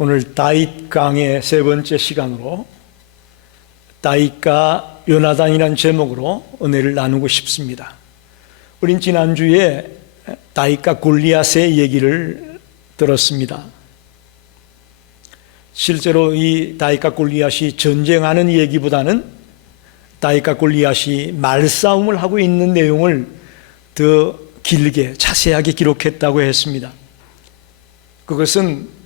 오늘 다윗 강의 세 번째 시간으로 다윗과 요나단이라는 제목으로 은혜를 나누고 싶습니다. 우린 지난주에 다윗과 골리앗의 얘기를 들었습니다. 실제로 이 다윗과 골리앗이 전쟁하는 얘기보다는 다윗과 골리앗이 말싸움을 하고 있는 내용을 더 길게 자세하게 기록했다고 했습니다. 그것은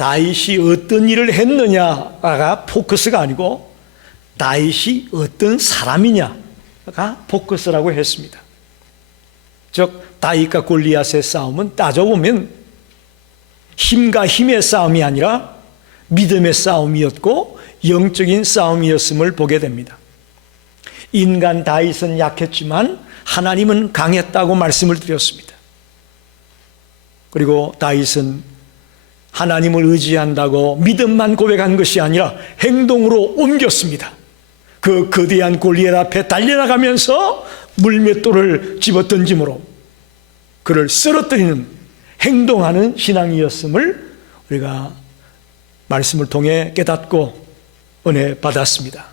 다윗이 어떤 일을 했느냐가 포커스가 아니고 다윗이 어떤 사람이냐가 포커스라고 했습니다. 즉 다윗과 골리앗의 싸움은 따져보면 힘과 힘의 싸움이 아니라 믿음의 싸움이었고 영적인 싸움이었음을 보게 됩니다. 인간 다윗은 약했지만 하나님은 강했다고 말씀을 드렸습니다. 그리고 다윗은 하나님을 의지한다고 믿음만 고백한 것이 아니라 행동으로 옮겼습니다. 그 거대한 골리앗 앞에 달려나가면서 물맷돌을 집어던짐으로 그를 쓰러뜨리는 행동하는 신앙이었음을 우리가 말씀을 통해 깨닫고 은혜 받았습니다.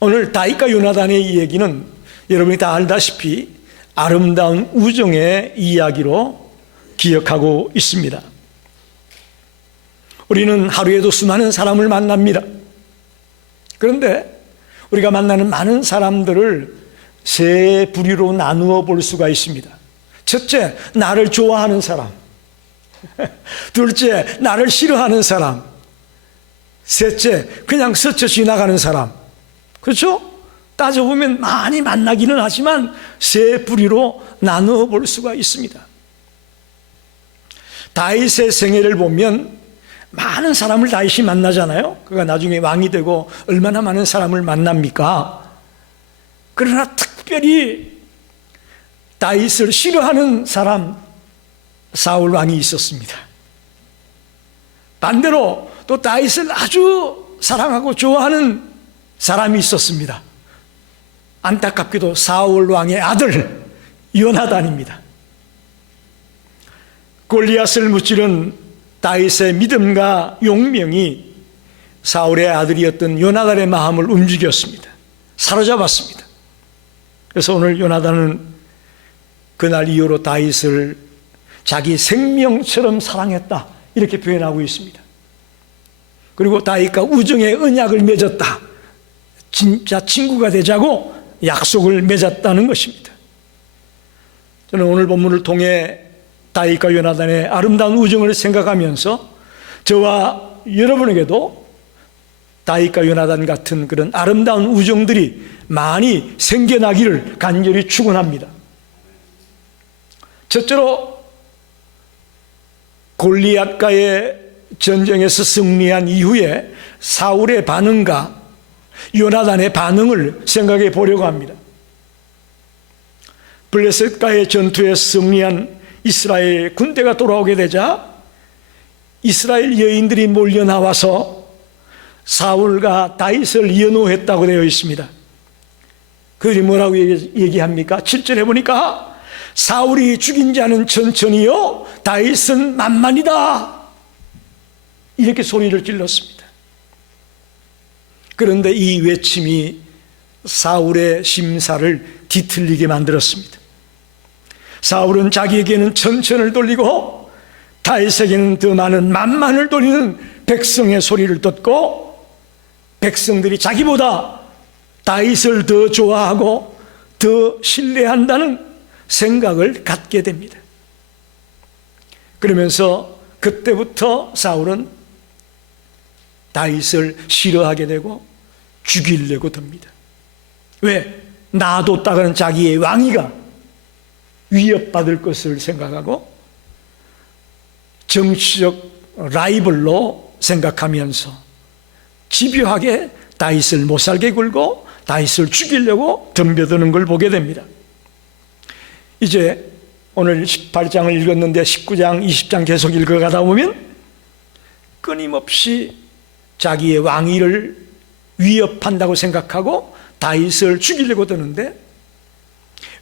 오늘 다윗과 요나단의 이야기는 여러분이 다 알다시피 아름다운 우정의 이야기로 기억하고 있습니다. 우리는 하루에도 수많은 사람을 만납니다. 그런데 우리가 만나는 많은 사람들을 세 부류로 나누어 볼 수가 있습니다. 첫째, 나를 좋아하는 사람. 둘째, 나를 싫어하는 사람. 셋째, 그냥 스쳐 지나가는 사람. 그렇죠? 따져보면 많이 만나기는 하지만 세 부류로 나누어 볼 수가 있습니다. 다윗의 생애를 보면 많은 사람을 다윗이 만나잖아요. 그가 나중에 왕이 되고 얼마나 많은 사람을 만납니까? 그러나 특별히 다윗을 싫어하는 사람 사울 왕이 있었습니다. 반대로 또 다윗을 아주 사랑하고 좋아하는 사람이 있었습니다. 안타깝게도 사울 왕의 아들 요나단입니다. 골리앗을 무찌른 다윗의 믿음과 용명이 사울의 아들이었던 요나단의 마음을 움직였습니다. 사로잡았습니다. 그래서 오늘 요나단은 그날 이후로 다윗을 자기 생명처럼 사랑했다 이렇게 표현하고 있습니다. 그리고 다윗과 우정의 언약을 맺었다. 진짜 친구가 되자고 약속을 맺었다는 것입니다. 저는 오늘 본문을 통해 다윗과 요나단의 아름다운 우정을 생각하면서 저와 여러분에게도 다윗과 요나단 같은 그런 아름다운 우정들이 많이 생겨나기를 간절히 축원합니다. 첫째로 골리앗과의 전쟁에서 승리한 이후에 사울의 반응과 요나단의 반응을 생각해 보려고 합니다. 블레셋과의 전투에 승리한 이스라엘 군대가 돌아오게 되자 이스라엘 여인들이 몰려 나와서 사울과 다윗을 연호했다고 되어 있습니다. 그들이 뭐라고 얘기합니까? 7절에 보니까 사울이 죽인 자는 천천히요 다윗은 만만이다 이렇게 소리를 질렀습니다. 그런데 이 외침이 사울의 심사를 뒤틀리게 만들었습니다. 사울은 자기에게는 천천을 돌리고 다윗에게는 더 많은 만만을 돌리는 백성의 소리를 듣고 백성들이 자기보다 다윗을 더 좋아하고 더 신뢰한다는 생각을 갖게 됩니다. 그러면서 그때부터 사울은 다윗을 싫어하게 되고 죽이려고 듭니다. 왜? 놔뒀다가는 자기의 왕위가 위협받을 것을 생각하고 정치적 라이벌로 생각하면서 집요하게 다윗을 못살게 굴고 다윗을 죽이려고 덤벼드는 걸 보게 됩니다. 이제 오늘 18장을 읽었는데 19장, 20장 계속 읽어가다 보면 끊임없이 자기의 왕위를 위협한다고 생각하고 다윗을 죽이려고 드는데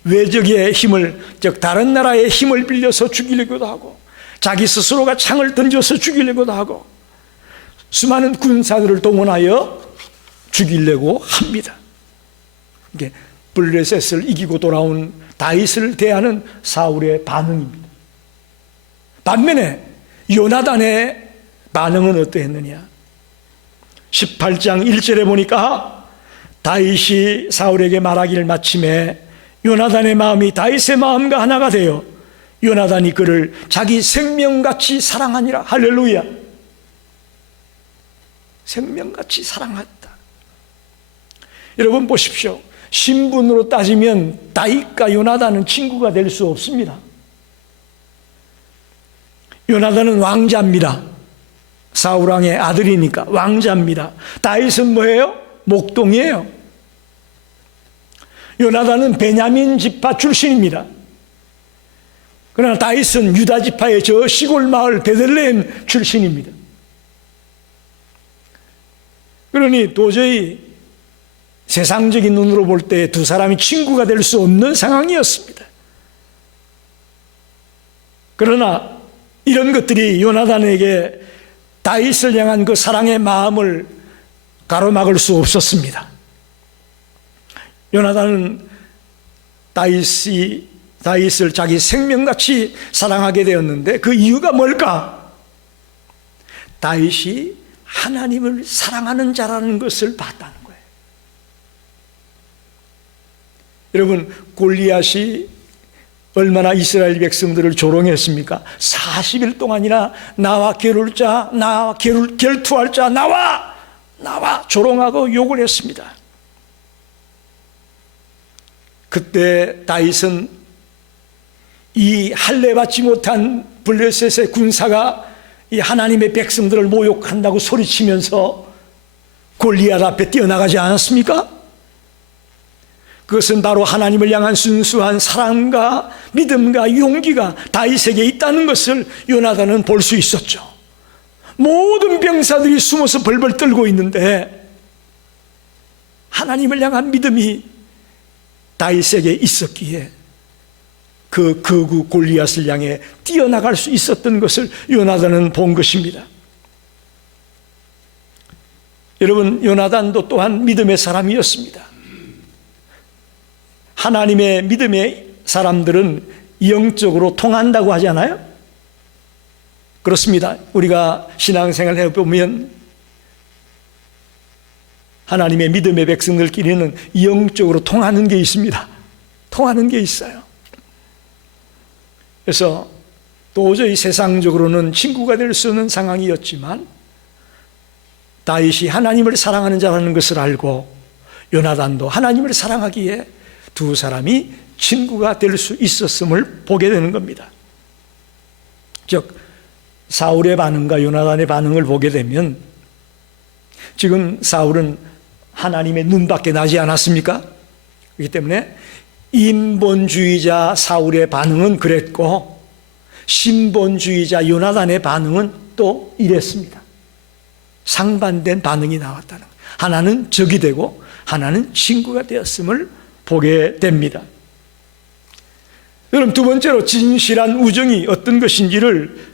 외적의 힘을, 즉 다른 나라의 힘을 빌려서 죽이려고도 하고 자기 스스로가 창을 던져서 죽이려고도 하고 수많은 군사들을 동원하여 죽이려고 합니다. 이게 블레셋을 이기고 돌아온 다윗을 대하는 사울의 반응입니다. 반면에 요나단의 반응은 어떠했느냐? 18장 1절에 보니까 다윗이 사울에게 말하기를 마침에 요나단의 마음이 다윗의 마음과 하나가 되어 요나단이 그를 자기 생명같이 사랑하니라. 할렐루야. 생명같이 사랑했다. 여러분 보십시오. 신분으로 따지면 다윗과 요나단은 친구가 될 수 없습니다. 요나단은 왕자입니다. 사울왕의 아들이니까 왕자입니다. 다윗은 뭐예요? 목동이에요. 요나단은 베냐민 지파 출신입니다. 그러나 다윗은 유다 지파의 저 시골 마을 베들레헴 출신입니다. 그러니 도저히 세상적인 눈으로 볼 때 두 사람이 친구가 될 수 없는 상황이었습니다. 그러나 이런 것들이 요나단에게 다윗을 향한 그 사랑의 마음을 가로막을 수 없었습니다. 요나단은 다윗을 자기 생명같이 사랑하게 되었는데 그 이유가 뭘까? 다윗이 하나님을 사랑하는 자라는 것을 봤다는 거예요. 여러분, 골리앗이 얼마나 이스라엘 백성들을 조롱했습니까? 40일 동안이나 나와 겨룰 자, 나와 결투할 자, 나와 조롱하고 욕을 했습니다. 그때 다윗은 이 할례받지 못한 블레셋의 군사가 이 하나님의 백성들을 모욕한다고 소리치면서 골리앗 앞에 뛰어나가지 않았습니까? 그것은 바로 하나님을 향한 순수한 사랑과 믿음과 용기가 다윗에게 있다는 것을 요나단은 볼 수 있었죠. 모든 병사들이 숨어서 벌벌 떨고 있는데 하나님을 향한 믿음이 다윗에게 있었기에 그 거구 골리앗을 향해 뛰어나갈 수 있었던 것을 요나단은 본 것입니다. 여러분, 요나단도 또한 믿음의 사람이었습니다. 하나님의 믿음의 사람들은 영적으로 통한다고 하잖아요. 그렇습니다. 우리가 신앙생활 해보면 하나님의 믿음의 백성들끼리는 영적으로 통하는 게 있습니다. 통하는 게 있어요. 그래서 도저히 세상적으로는 친구가 될 수 없는 상황이었지만 다윗이 하나님을 사랑하는 자라는 것을 알고 요나단도 하나님을 사랑하기에 두 사람이 친구가 될 수 있었음을 보게 되는 겁니다. 즉 사울의 반응과 요나단의 반응을 보게 되면 지금 사울은 하나님의 눈밖에 나지 않았습니까? 그렇기 때문에 인본주의자 사울의 반응은 그랬고 신본주의자 요나단의 반응은 또 이랬습니다. 상반된 반응이 나왔다는 거예요. 하나는 적이 되고 하나는 친구가 되었음을 보게 됩니다. 여러분, 두 번째로 진실한 우정이 어떤 것인지를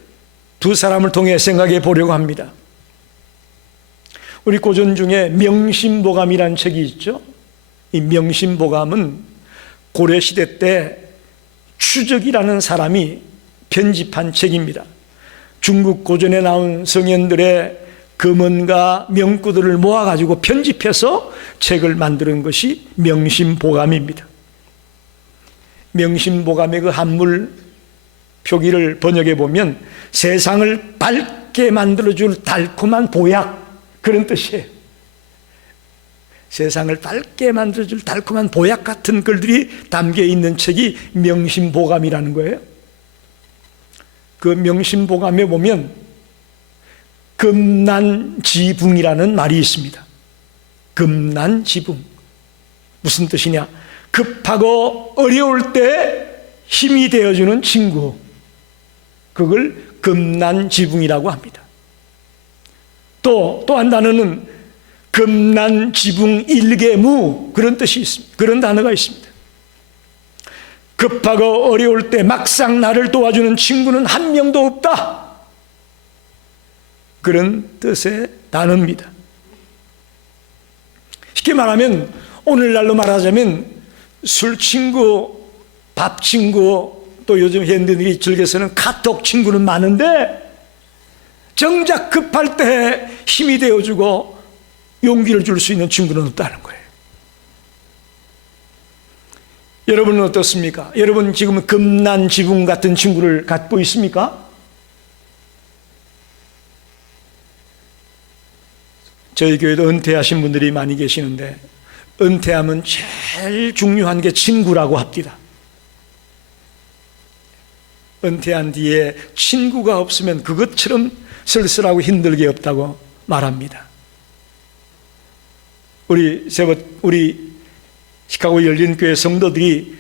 두 사람을 통해 생각해 보려고 합니다. 우리 고전 중에 명심보감이라는 책이 있죠. 이 명심보감은 고려시대 때 추적이라는 사람이 편집한 책입니다. 중국 고전에 나온 성현들의 금언과 명구들을 모아가지고 편집해서 책을 만드는 것이 명심보감입니다. 명심보감의 그 한물 표기를 번역해 보면 세상을 밝게 만들어줄 달콤한 보약, 그런 뜻이에요. 세상을 밝게 만들어줄 달콤한 보약 같은 글들이 담겨 있는 책이 명심보감이라는 거예요. 그 명심보감에 보면 금난지붕이라는 말이 있습니다. 금난지붕. 무슨 뜻이냐? 급하고 어려울 때 힘이 되어주는 친구. 그걸 금난지붕이라고 합니다. 또 한 단어는 금난지붕 일개무, 그런 뜻이 있습니다. 그런 단어가 있습니다. 급하고 어려울 때 막상 나를 도와주는 친구는 한 명도 없다. 그런 뜻의 단어입니다. 쉽게 말하면 오늘날로 말하자면 술 친구, 밥 친구, 또 요즘 현대인들이 즐겨 쓰는 카톡 친구는 많은데 정작 급할 때 힘이 되어주고 용기를 줄 수 있는 친구는 없다는 거예요. 여러분은 어떻습니까? 여러분 지금 금난 지붕 같은 친구를 갖고 있습니까? 저희 교회도 은퇴하신 분들이 많이 계시는데 은퇴하면 제일 중요한 게 친구라고 합니다. 은퇴한 뒤에 친구가 없으면 그것처럼 쓸쓸하고 힘들게 없다고 말합니다. 우리 시카고 열린교회 성도들이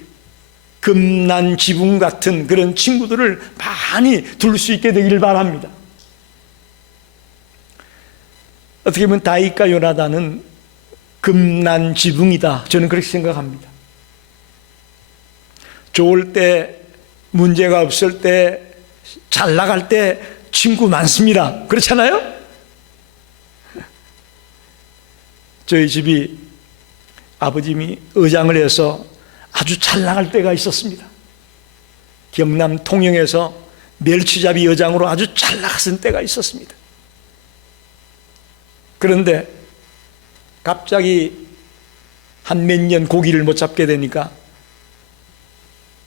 금난 지붕 같은 그런 친구들을 많이 둘 수 있게 되기를 바랍니다. 어떻게 보면 다윗과 요나단은 금난 지붕이다. 저는 그렇게 생각합니다. 좋을 때, 문제가 없을 때, 잘 나갈 때 친구 많습니다. 그렇잖아요? 저희 집이 아버님이 의장을 해서 아주 잘 나갈 때가 있었습니다. 경남 통영에서 멸치잡이 여장으로 아주 잘 나갔을 때가 있었습니다. 그런데 갑자기 한 몇 년 고기를 못 잡게 되니까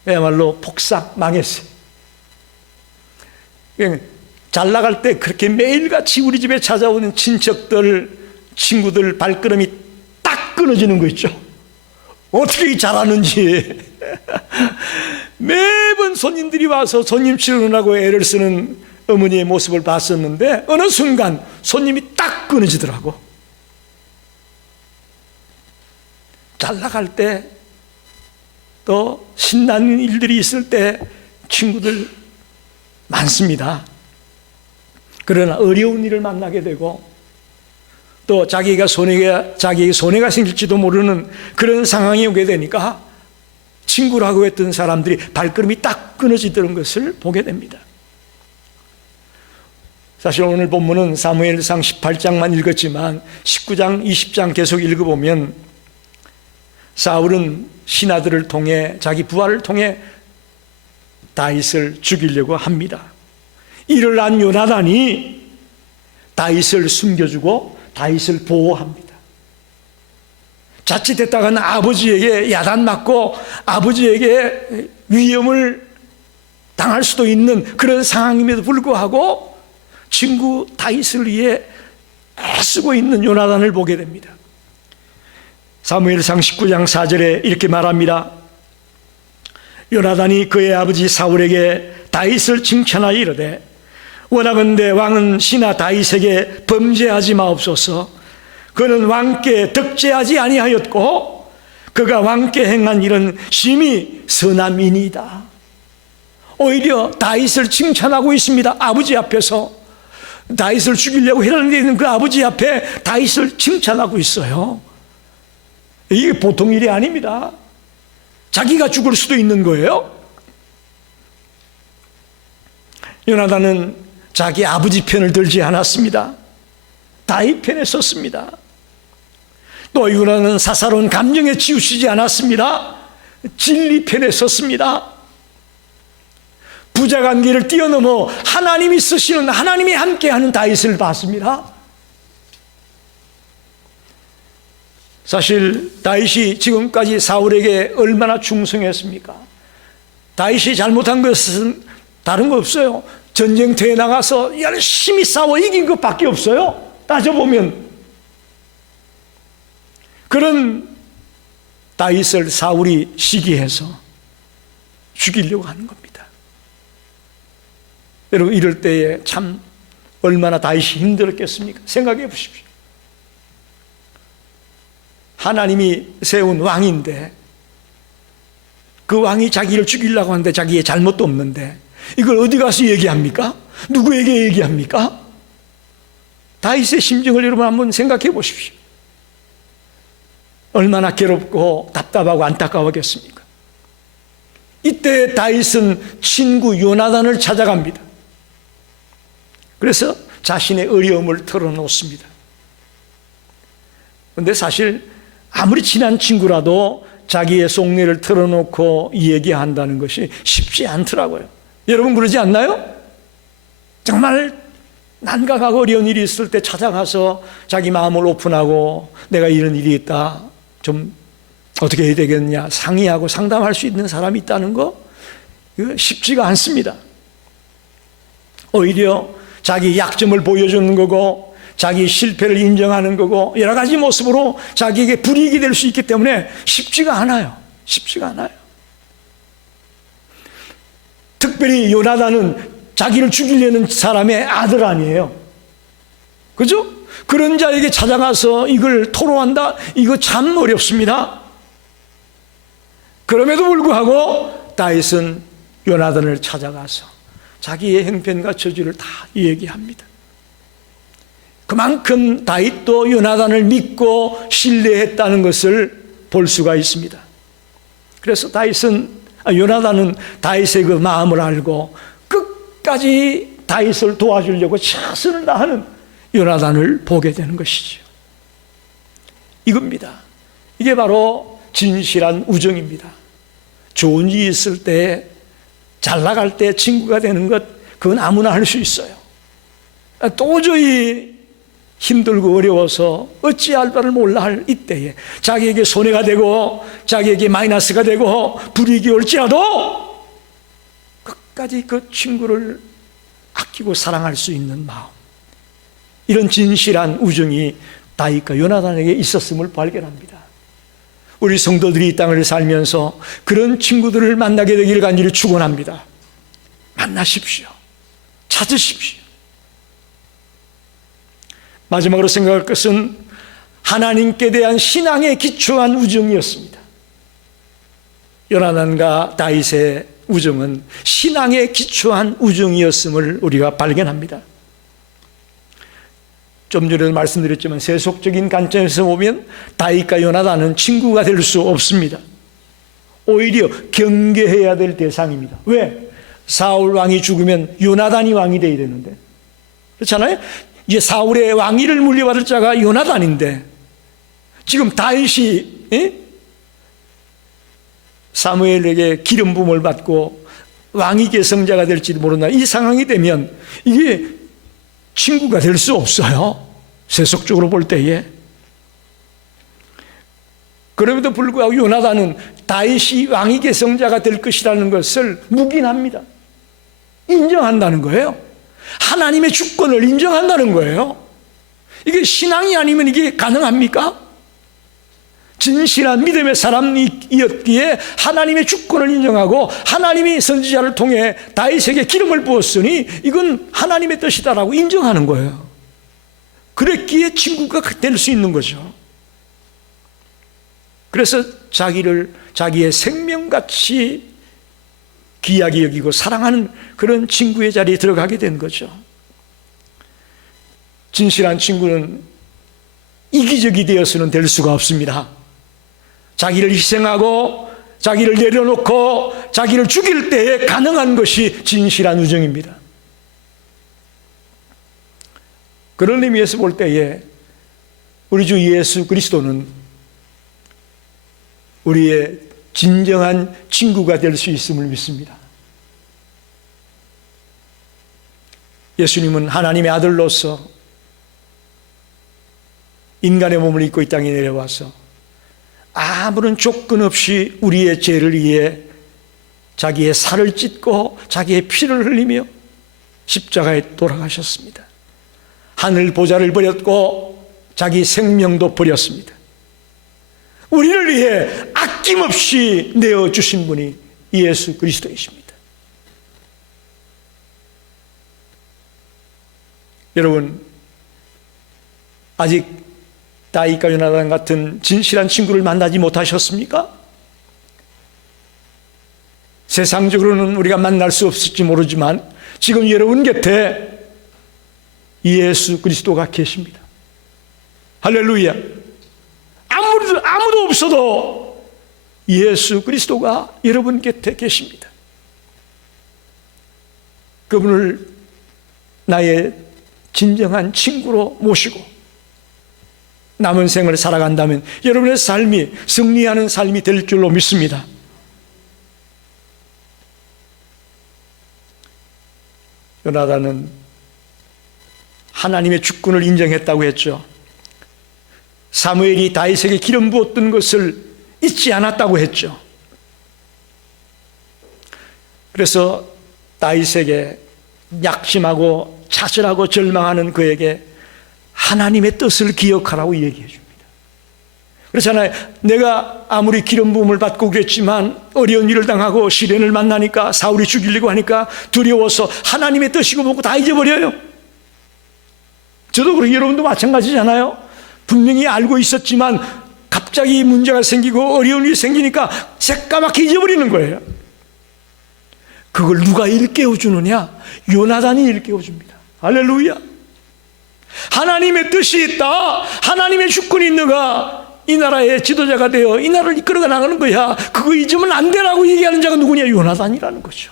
그야말로 폭삭 망했어요. 잘 나갈 때 그렇게 매일같이 우리 집에 찾아오는 친척들, 친구들 발걸음이 딱 끊어지는 거 있죠. 어떻게 잘하는지. 매번 손님들이 와서 손님 치르느라고 애를 쓰는 어머니의 모습을 봤었는데 어느 순간 손님이 딱 끊어지더라고. 잘 나갈 때 또 신나는 일들이 있을 때 친구들 많습니다. 그러나 어려운 일을 만나게 되고 또 자기에게 손해가 생길지도 모르는 그런 상황이 오게 되니까 친구라고 했던 사람들이 발걸음이 딱 끊어지던 것을 보게 됩니다. 사실 오늘 본문은 사무엘상 18장만 읽었지만 19장, 20장 계속 읽어보면 사울은 신하들을 통해 자기 부하를 통해 다윗을 죽이려고 합니다. 이를 안 요나단이 다윗을 숨겨주고 다윗을 보호합니다. 자칫했다가는 아버지에게 야단 맞고 아버지에게 위험을 당할 수도 있는 그런 상황임에도 불구하고 친구 다윗을 위해 애쓰고 있는 요나단을 보게 됩니다. 사무엘상 19장 4절에 이렇게 말합니다. 요나단이 그의 아버지 사울에게 다윗을 칭찬하여 이르되 원하건대 왕은 신하 다윗에게 범죄하지 마옵소서. 그는 왕께 덕죄하지 아니하였고 그가 왕께 행한 일은 심히 선함이니이다. 오히려 다윗을 칭찬하고 있습니다. 아버지 앞에서 다윗을 죽이려고 해라는 있는 그 아버지 앞에 다윗을 칭찬하고 있어요. 이게 보통 일이 아닙니다. 자기가 죽을 수도 있는 거예요. 요나단은 자기 아버지 편을 들지 않았습니다. 다윗 편에 섰습니다. 또 요나단은 사사로운 감정에 치우치지 않았습니다. 진리 편에 섰습니다. 부자관계를 뛰어넘어 하나님이 쓰시는, 하나님이 함께하는 다윗을 봤습니다. 사실 다윗이 지금까지 사울에게 얼마나 충성했습니까? 다윗이 잘못한 것은 다른 거 없어요. 전쟁터에 나가서 열심히 싸워 이긴 것밖에 없어요. 따져보면. 그런 다윗을 사울이 시기해서 죽이려고 하는 겁니다. 여러분, 이럴 때에 참 얼마나 다윗이 힘들었겠습니까? 생각해 보십시오. 하나님이 세운 왕인데 그 왕이 자기를 죽이려고 하는데 자기의 잘못도 없는데 이걸 어디 가서 얘기합니까? 누구에게 얘기합니까? 다윗의 심정을 여러분 한번 생각해 보십시오. 얼마나 괴롭고 답답하고 안타까웠겠습니까? 이때 다윗은 친구 요나단을 찾아갑니다. 그래서 자신의 어려움을 털어놓습니다. 그런데 사실 아무리 친한 친구라도 자기의 속내를 털어놓고 얘기한다는 것이 쉽지 않더라고요. 여러분 그러지 않나요? 정말 난감하고 어려운 일이 있을 때 찾아가서 자기 마음을 오픈하고 내가 이런 일이 있다, 좀 어떻게 해야 되겠냐 상의하고 상담할 수 있는 사람이 있다는 거, 이거 쉽지가 않습니다. 오히려 자기 약점을 보여주는 거고 자기 실패를 인정하는 거고 여러 가지 모습으로 자기에게 불이익이 될 수 있기 때문에 쉽지가 않아요. 쉽지가 않아요. 특별히 요나단은 자기를 죽이려는 사람의 아들 아니에요. 그죠? 그런 자에게 찾아가서 이걸 토로한다? 이거 참 어렵습니다. 그럼에도 불구하고 다윗은 요나단을 찾아가서 자기의 형편과 처지를 다 얘기합니다. 그만큼 다윗도 요나단을 믿고 신뢰했다는 것을 볼 수가 있습니다. 그래서 요나단은 다윗의 그 마음을 알고 끝까지 다윗을 도와주려고 최선을 다하는 요나단을 보게 되는 것이죠. 이겁니다. 이게 바로 진실한 우정입니다. 좋은 일이 있을 때, 잘 나갈 때 친구가 되는 것, 그건 아무나 할 수 있어요. 도저히 힘들고 어려워서 어찌할 바를 몰라 할 이때에 자기에게 손해가 되고 자기에게 마이너스가 되고 불이익이 올지라도 끝까지 그 친구를 아끼고 사랑할 수 있는 마음, 이런 진실한 우정이 다윗과 요나단에게 있었음을 발견합니다. 우리 성도들이 이 땅을 살면서 그런 친구들을 만나게 되기를 간절히 축원합니다. 만나십시오. 찾으십시오. 마지막으로 생각할 것은 하나님께 대한 신앙에 기초한 우정이었습니다. 요나단과 다윗의 우정은 신앙에 기초한 우정이었음을 우리가 발견합니다. 좀 전에도 말씀드렸지만 세속적인 관점에서 보면 다윗과 요나단은 친구가 될 수 없습니다. 오히려 경계해야 될 대상입니다. 왜? 사울 왕이 죽으면 요나단이 왕이 되어야 되는데, 그렇잖아요? 이제 사울의 왕위를 물려받을 자가 요나단인데 지금 다윗이 사무엘에게 기름 부음을 받고 왕위 계승자가 될지도 모른다. 이 상황이 되면 이게 친구가 될 수 없어요. 세속적으로 볼 때에. 그럼에도 불구하고 요나단은 다윗이 왕위 계승자가 될 것이라는 것을 묵인합니다. 인정한다는 거예요. 하나님의 주권을 인정한다는 거예요. 이게 신앙이 아니면 이게 가능합니까? 진실한 믿음의 사람이었기에 하나님의 주권을 인정하고 하나님이 선지자를 통해 다윗에게 기름을 부었으니 이건 하나님의 뜻이다라고 인정하는 거예요. 그랬기에 친구가 될 수 있는 거죠. 그래서 자기의 생명같이 귀하게 여기고 사랑하는 그런 친구의 자리에 들어가게 된 거죠. 진실한 친구는 이기적이 되어서는 될 수가 없습니다. 자기를 희생하고 자기를 내려놓고 자기를 죽일 때에 가능한 것이 진실한 우정입니다. 그런 의미에서 볼 때에 우리 주 예수 그리스도는 우리의 진정한 친구가 될 수 있음을 믿습니다. 예수님은 하나님의 아들로서 인간의 몸을 입고 이 땅에 내려와서 아무런 조건 없이 우리의 죄를 위해 자기의 살을 찢고 자기의 피를 흘리며 십자가에 돌아가셨습니다. 하늘 보좌를 버렸고 자기 생명도 버렸습니다. 우리를 위해 아낌없이 내어주신 분이 예수 그리스도이십니다. 여러분, 아직 다윗과 요나단 같은 진실한 친구를 만나지 못하셨습니까? 세상적으로는 우리가 만날 수 없을지 모르지만 지금 여러분 곁에 예수 그리스도가 계십니다. 할렐루야. 아무도 없어도 예수 그리스도가 여러분 곁에 계십니다. 그분을 나의 진정한 친구로 모시고 남은 생을 살아간다면 여러분의 삶이 승리하는 삶이 될 줄로 믿습니다. 요나단은 하나님의 주권을 인정했다고 했죠. 사무엘이 다윗에게 기름 부었던 것을 잊지 않았다고 했죠. 그래서 다윗에게 약심하고 차절하고 절망하는 그에게 하나님의 뜻을 기억하라고 얘기해 줍니다. 그렇잖아요. 내가 아무리 기름 부음을 받고 그랬지만 어려운 일을 당하고 시련을 만나니까 사울이 죽이려고 하니까 두려워서 하나님의 뜻이고 뭐고 다 잊어버려요. 저도 그렇고 여러분도 마찬가지잖아요. 분명히 알고 있었지만 갑자기 문제가 생기고 어려운 일이 생기니까 새까맣게 잊어버리는 거예요. 그걸 누가 일깨워주느냐? 요나단이 일깨워줍니다. 할렐루야. 하나님의 뜻이 있다. 하나님의 주권이 있는가? 이 나라의 지도자가 되어 이 나라를 이끌어 나가는 거야. 그거 잊으면 안 되라고 얘기하는 자가 누구냐? 요나단이라는 거죠.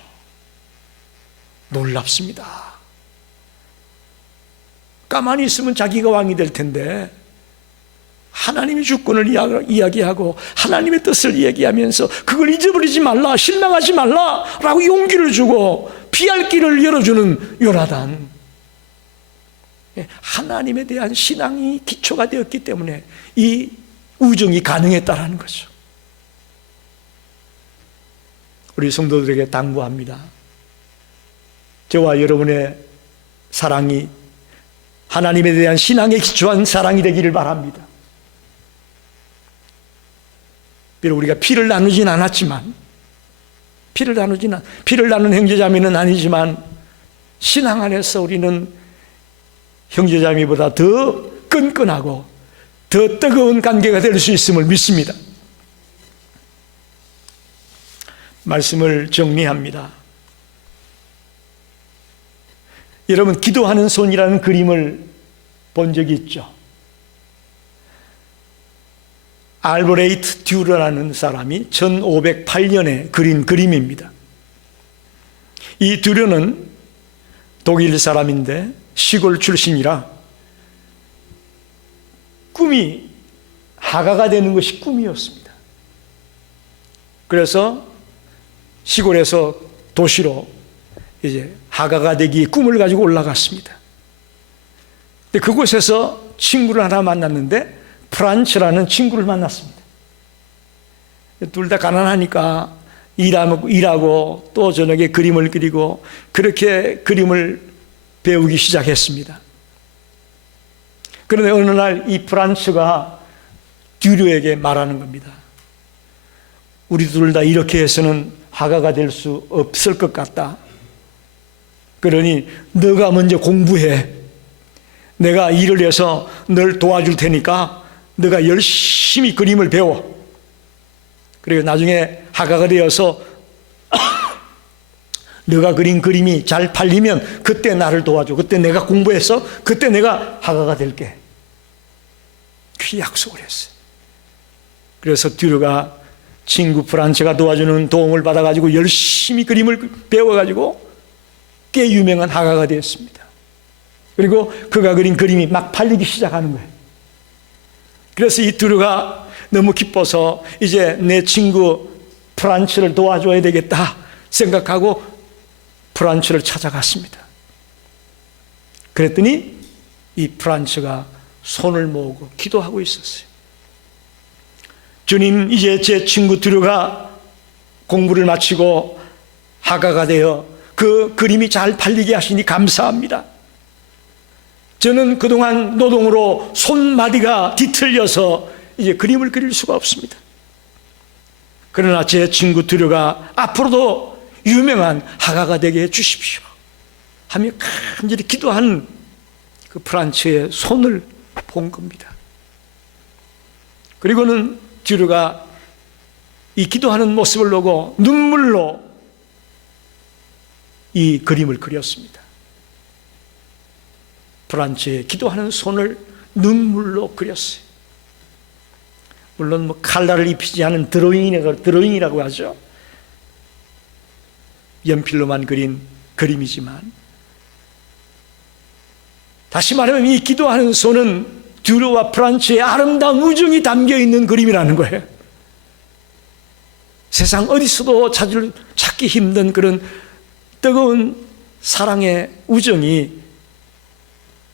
놀랍습니다. 가만히 있으면 자기가 왕이 될 텐데 하나님의 주권을 이야기하고 하나님의 뜻을 이야기하면서 그걸 잊어버리지 말라, 실망하지 말라라고 용기를 주고 피할 길을 열어주는 요나단. 하나님에 대한 신앙이 기초가 되었기 때문에 이 우정이 가능했다라는 거죠. 우리 성도들에게 당부합니다. 저와 여러분의 사랑이 하나님에 대한 신앙에 기초한 사랑이 되기를 바랍니다. 비록 우리가 피를 나누진 않았지만 피를 나눈 형제자매는 아니지만 신앙 안에서 우리는 형제자매보다 더 끈끈하고 더 뜨거운 관계가 될 수 있음을 믿습니다. 말씀을 정리합니다. 여러분, 기도하는 손이라는 그림을 본 적이 있죠? 알브레이트 듀러라는 사람이 1508년에 그린 그림입니다. 이 듀러는 독일 사람인데 시골 출신이라 꿈이 화가가 되는 것이 꿈이었습니다. 그래서 시골에서 도시로 이제 화가가 되기 꿈을 가지고 올라갔습니다. 근데 그곳에서 친구를 하나 만났는데 프란츠라는 친구를 만났습니다. 둘 다 가난하니까 일하고 또 저녁에 그림을 그리고 그렇게 그림을 배우기 시작했습니다. 그런데 어느 날 이 프란츠가 듀르에게 말하는 겁니다. 우리 둘 다 이렇게 해서는 화가가 될 수 없을 것 같다. 그러니 너가 먼저 공부해. 내가 일을 해서 널 도와줄 테니까 너가 열심히 그림을 배워. 그리고 나중에 화가가 되어서 너가 그린 그림이 잘 팔리면 그때 나를 도와줘. 그때 내가 공부해서 그때 내가 화가가 될게. 그 약속을 했어요. 그래서 듀르가 친구 프란츠가 도와주는 도움을 받아가지고 열심히 그림을 배워가지고 꽤 유명한 화가가 되었습니다. 그리고 그가 그린 그림이 막 팔리기 시작하는 거예요. 그래서 이 듀르가 너무 기뻐서 이제 내 친구 프란츠를 도와줘야 되겠다 생각하고 프란츠를 찾아갔습니다. 그랬더니 이 프란츠가 손을 모으고 기도하고 있었어요. 주님, 이제 제 친구 듀르가 공부를 마치고 화가가 되어 그 그림이 잘 팔리게 하시니 감사합니다. 저는 그동안 노동으로 손마디가 뒤틀려서 이제 그림을 그릴 수가 없습니다. 그러나 제 친구 듀르가 앞으로도 유명한 화가가 되게 해주십시오 하며 간절히 기도하는 그 프란츠의 손을 본 겁니다. 그리고는 듀르가 이 기도하는 모습을 보고 눈물로 이 그림을 그렸습니다. 프란츠의 기도하는 손을 눈물로 그렸어요. 물론 뭐 칼날을 입히지 않은 드로잉이라고 하죠. 연필로만 그린 그림이지만, 다시 말하면 이 기도하는 손은 듀로와 프란치의 아름다운 우정이 담겨있는 그림이라는 거예요. 세상 어디서도 찾기 힘든 그런 뜨거운 사랑의 우정이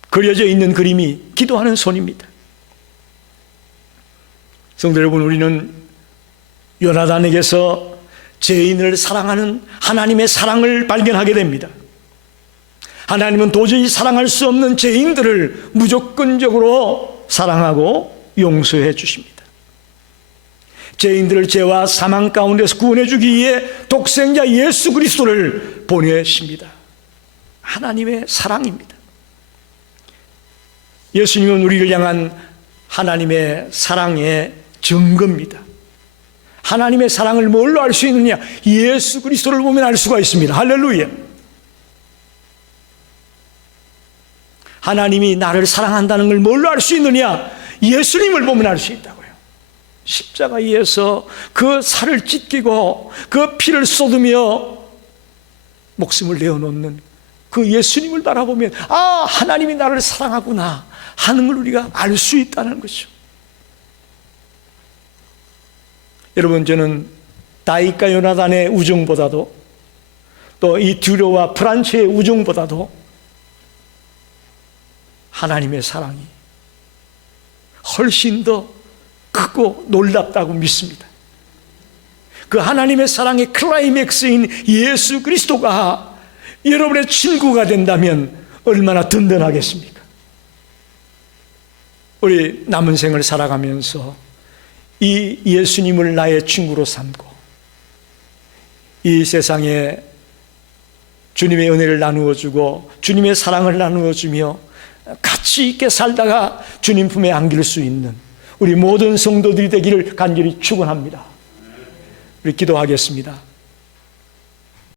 그려져 있는 그림이 기도하는 손입니다. 성도 여러분, 우리는 요나단에게서 죄인을 사랑하는 하나님의 사랑을 발견하게 됩니다. 하나님은 도저히 사랑할 수 없는 죄인들을 무조건적으로 사랑하고 용서해 주십니다. 죄인들을 죄와 사망 가운데서 구원해 주기 위해 독생자 예수 그리스도를 보내십니다. 하나님의 사랑입니다. 예수님은 우리를 향한 하나님의 사랑의 증거입니다. 하나님의 사랑을 뭘로 알 수 있느냐? 예수 그리스도를 보면 알 수가 있습니다. 할렐루야. 하나님이 나를 사랑한다는 걸 뭘로 알 수 있느냐? 예수님을 보면 알 수 있다고요. 십자가에서 그 살을 찢기고 그 피를 쏟으며 목숨을 내어놓는 그 예수님을 바라보면, 아, 하나님이 나를 사랑하구나 하는 걸 우리가 알 수 있다는 거죠. 여러분, 저는 다윗과 요나단의 우정보다도, 또 이 듀로와 프란치의 우정보다도 하나님의 사랑이 훨씬 더 크고 놀랍다고 믿습니다. 그 하나님의 사랑의 클라이맥스인 예수 그리스도가 여러분의 친구가 된다면 얼마나 든든하겠습니까? 우리 남은 생을 살아가면서 이 예수님을 나의 친구로 삼고 이 세상에 주님의 은혜를 나누어주고 주님의 사랑을 나누어주며 가치 있게 살다가 주님 품에 안길 수 있는 우리 모든 성도들이 되기를 간절히 축원합니다. 우리 기도하겠습니다.